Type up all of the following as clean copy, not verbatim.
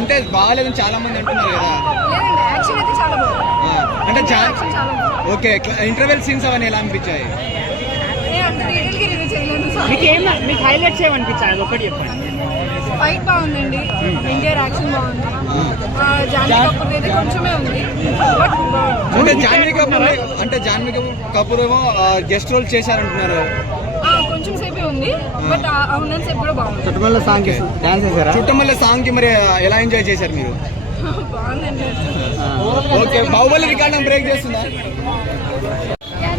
అంటే బాగాలేదని చాలా మంది అంటున్నారు కదా. యాక్షన్ అయితే చాలా బాగుంది. అంటే ఓకే, ఇంటర్వెల్ సీన్స్ అవన్నీ ఎలా అనిపించాయి? మీకు హైలైట్స్ ఏమనిపించాయి ఒకటి చెప్పండి. ఫైట్ బాగుందండి, ఎన్టీఆర్ యాక్షన్ బాగుంది, జాన్వీ కపూర్ అయితే కొంచెమే ఉంది. అంటే జాన్వీ కపూర్ ఏమో గెస్ట్ రోల్ చేశారంటున్నారు. కొంచెం సేపే ఉంది, బట్ అవునంత సేపు కూడా బాగుంది. చుట్టమల్ల సాంగ్ కి మరి ఎలా ఎంజాయ్ చేశారు మీరు? బాగుందండి. ఓకే, బాహుబలి రికార్డ్ బ్రేక్ చేస్తుందా?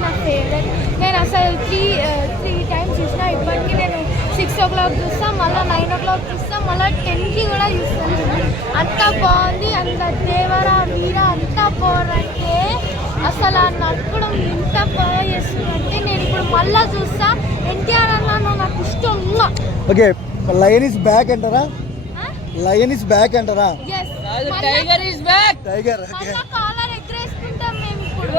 నా ఫేవరెట్. నేను అసలు త్రీ టైమ్స్ చూసిన. ఇప్పటికీ నేను 6 o'clock చూస్తాం, మళ్ళీ 9 o'clock చూస్తాం, మళ్ళీ 10కి కూడా చూస్తాను. అంత బాగుంది. అంత దేవరా వీర అంత బాగుందంటే అసలు ఆ నడపడం ఇంత బాగా చేస్తుందంటే నేను ఇప్పుడు మళ్ళీ చూస్తా. ఎన్టీఆర్ అన్న నాకు ఇష్టం. ఓకే, లయన్ ఇస్ బ్యాక్ అంటారా? లయన్ ఇస్ బ్యాక్ అంటారా? Tiger is back. Tiger collar ఎగరేసుకుంటాం మేము ఇప్పుడు.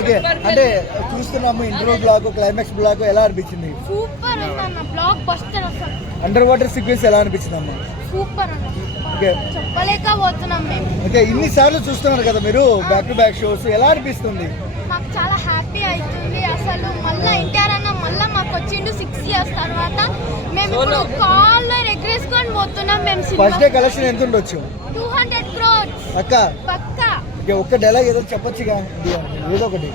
ఓకే, అంటే చూస్తున్నాము ఇంటర్వ్యూ బ్లాక్, క్లైమాక్స్ బ్లాక్ ఎలా అనిపించింది? సూపర్ అన్న, బ్లాక్ బస్టర్ అసలు. అండర్ వాటర్ సీక్వెన్స్ ఎలా అనిపించింది అమ్మా? సూపర్ అన్న, ఓకే, చెప్పలేకపోతున్నాం మేము. ఓకే, ఇన్ని సార్లు చూస్తున్నారు కదా మీరు బ్యాక్ టు బ్యాక్ షోస్, ఎలా అనిపిస్తుంది? మాకు చాలా హ్యాపీ అవుతుంది. అసలు మళ్ళీ ఎన్టీఆర్ అన్న మళ్ళీ మాకు వచ్చిండు 6 years తర్వాత. మేము ఇప్పుడు కాలర్ ఎగరేసుకొని పోతున్నాం. మేము ఫస్ట్ డే కలెక్షన్ ఎంత ఉండొచ్చు? 200 crores అక్క. పక్కా. ఒక్క డైలాగ్ ఏదో చెప్పొచ్చుగా, ఏదో ఒకటి.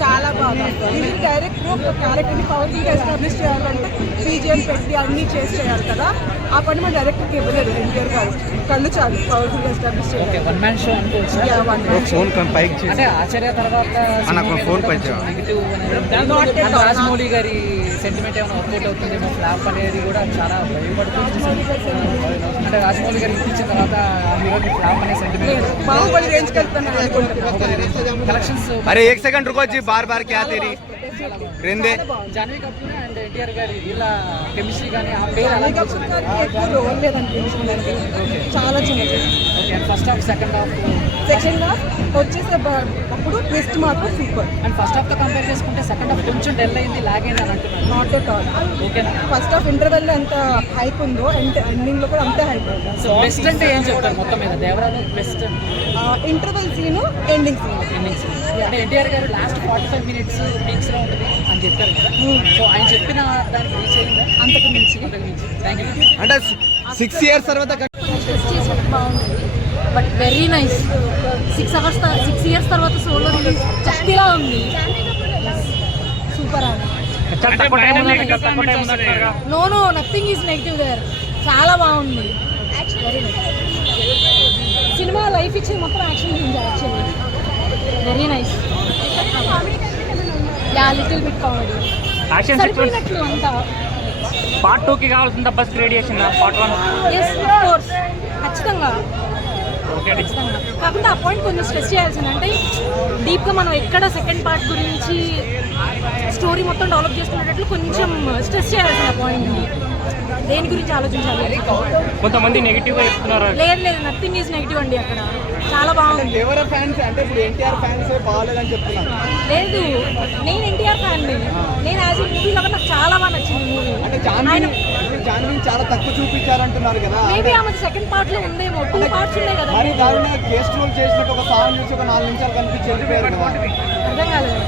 చాలా బాగా ఇది డైరెక్ట్ ఒక క్యారెక్టర్ని పవర్ఫుల్గా ఎస్టాబ్లిష్ చేయాలంటే పీజిఎల్ పెట్టి అన్ని చేసి చేయాలి కదా. ఆ పని మన డైరెక్ట్కి ఇవ్వలేదు ఎన్టీఆర్ గారు. కళ్ళు చాలు పవర్ఫుల్గా ఎస్టాబ్లిష్ చేయాలి. వన్ మ్యాన్ షో అనుకోవచ్చు. అంటే ఆచార్య తర్వాత రాజమౌళి గారి సెంటిమెంట్ ఏమైనా వర్కౌట్ అవుతుందేమో, ఫ్లాప్ అనేది కూడా చాలా భయపడుతుంది. అంటే రాజమౌళి గారికి ఇచ్చిన తర్వాత హీరోకి ఫ్లాప్ అనే సెంటిమెంట్. బాహుబలి రేంజ్ కలుపుతున్నారు కలెక్షన్స్. अरे एक सेकंड रुको जी, बार बार क्या तेरी रेंदे. జాన్వీ కపూర్ అండ్ ఎన్టీఆర్ గారి ఇలా కెమిస్ట్రీ కానీ ఆ పేరు అలా ఎక్కువ రోల్ లేదనిపించింది. చాలా చిన్నది. Okay, first half second half వచ్చేసే అప్పుడు ట్విస్ట్ మాత్రం సూపర్. అండ్ ఫస్ట్ హాఫ్తో కంపేర్ చేసుకుంటే సెకండ్ హాఫ్ కొంచెం డల్ అయింది, లాగ్ అయింది అని అంటున్నాను. Not at all. ఓకేనా? ఫస్ట్ హాఫ్ ఇంటర్వెల్ ఎంత హైప్ ఉందో ఎండింగ్ లో కూడా అంతే హైప్ ఉంది. సో బెస్ట్ అంటే ఏం చెప్తారు మొత్తం మీద దేవరాలో best? Interval scene, ending scene. అంటే ఎన్టీఆర్ గారు లాస్ట్ 45 minutes పీక్స్ లో ఉంటుంది అని చెప్పారు కదా. సో ఆయన చెప్పిన దానికి రీచ్ అయిందా? అంతకు మించి. Thank you. అంటే 6 years తర్వాత బాగుంది, బట్ వెరీ నైస్. 6 years తర్వాత సోలో రిలీజ్ చక్తిలా ఉంది. సూపర్ అన్న. No nothing is negative there. చాలా బాగుంది. Very nice. సినిమా లైఫ్ ఇచ్చి మొత్తం action actually very nice. Yeah, little bit comedy. సరిపోయినట్లు అంతా. పార్ట్ 2కి కావాల్సిన base creation part 1. Yes, of course, ఖచ్చితంగా. కాకపోతే ఆ పాయింట్ కొంచెం స్ట్రెస్ చేయాల్సింది. అంటే డీప్గా మనం ఎక్కడ సెకండ్ పార్ట్ గురించి స్టోరీ మొత్తం డెవలప్ చేసుకునేటట్లు కొంచెం స్ట్రెస్ చేయాల్సిన పాయింట్ని. దేని గురించి ఆలోచించాలి? కొంతమంది నెగిటివ్ గా చెప్తున్నారు. లేదు, నథింగ్ ఈజ్ నెగిటివ్ అండి. అక్కడ చాలా బాగుంది. ఎవరి ఫ్యాన్స్ అంటే ఇప్పుడు ఎన్టీఆర్ ఫ్యాన్స్ బాగాలేదని చెప్తున్నారు. లేదు, నేను ఎన్టీఆర్ ఫ్యాన్. నేను యాజ్ మూవీలో నాకు చాలా బాగా నచ్చింది మూవీ. అంటే జాన్వీ చాలా తక్కువ చూపించారంటున్నారు కదా. మేబీ ఆమె సెకండ్ పార్ట్ లో ఉందేమో. 2 parts ఉన్నాయి కదా. మరి దాని గెస్ట్ రోల్ చేసినట్టు ఒక సాంగ్ చూసి ఒక 4 నిమిషాలు కనిపించి వెళ్ళిపోయారు కదా. అర్థం కాలేదు.